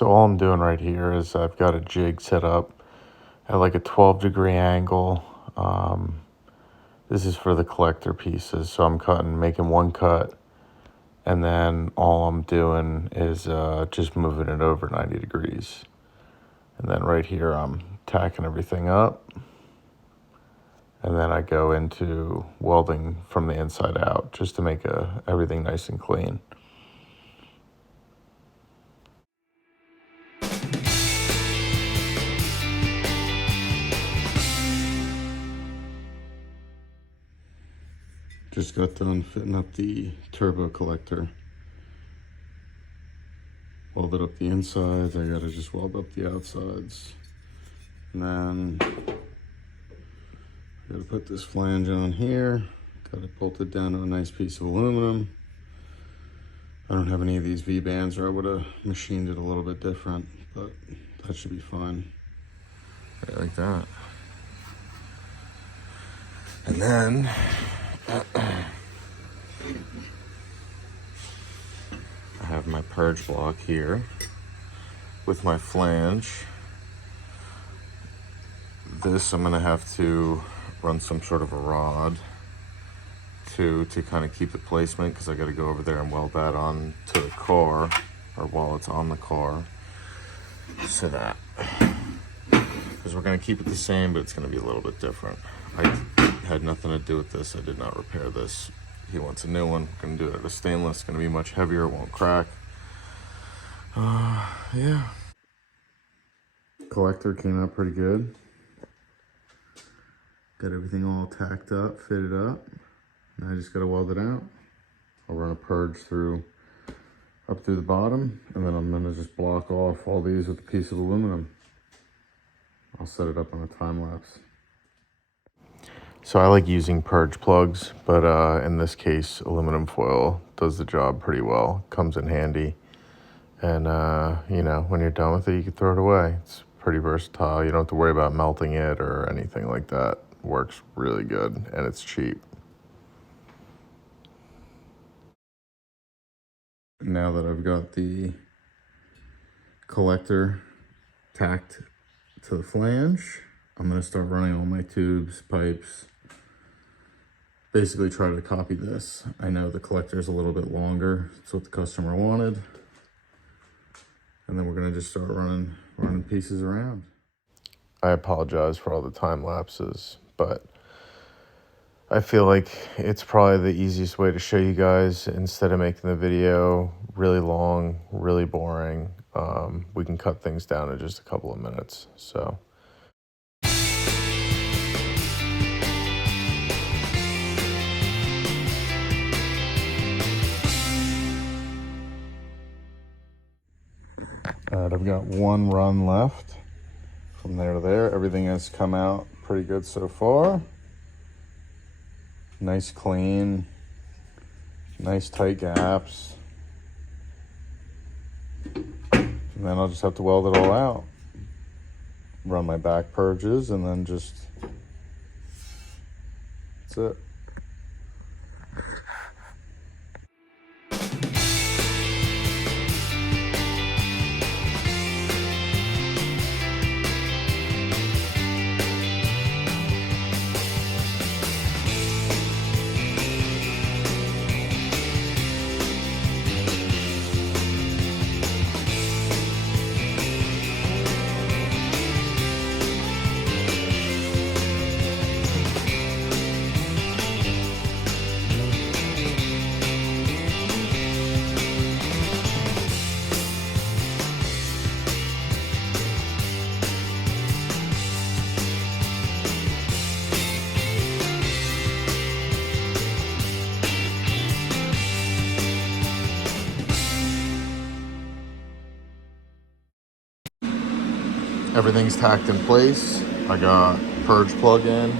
So all I'm doing right here is I've got a jig set up at like a 12-degree angle. This is for the collector pieces. So I'm making one cut, and then all I'm doing is just moving it over 90 degrees. And then right here I'm tacking everything up. And then I go into welding from the inside out just to make everything nice and clean. Just got done fitting up the turbo collector. Welded up the insides, I gotta just weld up the outsides. And then I gotta put this flange on here. Got it bolted down to a nice piece of aluminum. I don't have any of these V-bands, or I would have machined it a little bit different, but that should be fine. Right, like that. And then I have my purge block here with my flange. This I'm gonna have to run some sort of a rod to kind of keep the placement, because I got to go over there and weld that on to the car, or while it's on the car, so that, because we're going to keep it the same, but it's going to be a little bit different. I had nothing to do with this. I did not repair this. He wants a new one. I'm going to do it out of stainless. It's going to be much heavier. It won't crack. Yeah. Collector came out pretty good. Got everything all tacked up, fitted up. Now I just gotta weld it out. I'll run a purge up through the bottom, and then I'm gonna just block off all these with a piece of aluminum. I'll set it up on a time lapse. So I like using purge plugs, but in this case, aluminum foil does the job pretty well. Comes in handy. And you know, when you're done with it, you can throw it away. It's pretty versatile. You don't have to worry about melting it or anything like that. Works really good, and it's cheap. Now that I've got the collector tacked to the flange, I'm going to start running all my tubes, pipes, basically try to copy this. I know the collector is a little bit longer. It's what the customer wanted. And then we're going to just start running pieces around. I apologize for all the time lapses, but I feel like it's probably the easiest way to show you guys, instead of making the video really long, really boring. We can cut things down in just a couple of minutes. So. Alright, I've got one run left from there to there. Everything has come out pretty good so far. Nice clean, nice tight gaps. And then I'll just have to weld it all out. Run my back purges, and then just, that's it. Everything's tacked in place. I got purge plug in,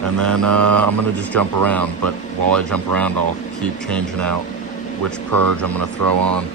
and then I'm gonna just jump around. But while I jump around, I'll keep changing out which purge I'm gonna throw on.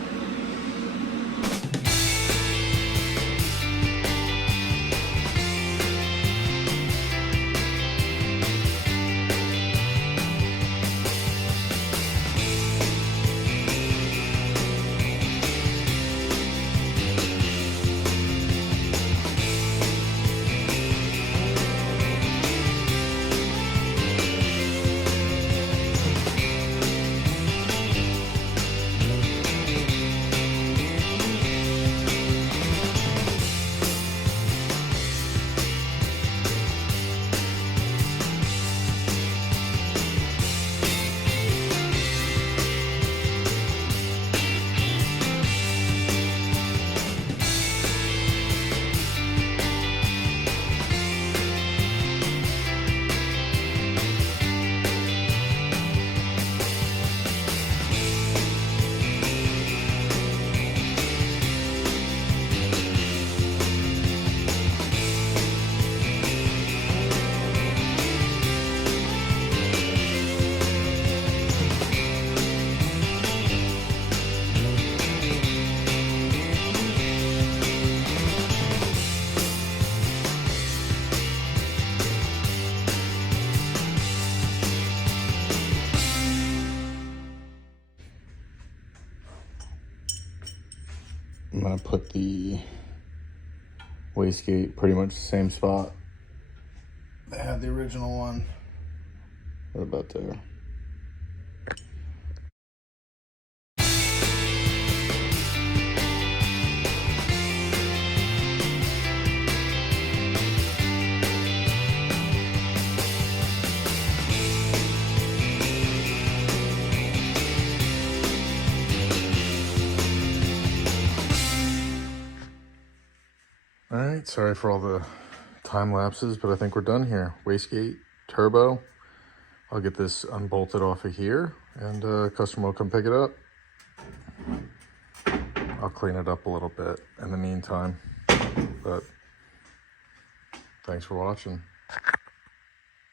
I'm gonna put the wastegate pretty much the same spot they had the original one, right about there. All right, sorry for all the time lapses, but I think we're done here. Wastegate, turbo. I'll get this unbolted off of here, and customer will come pick it up. I'll clean it up a little bit in the meantime, but thanks for watching.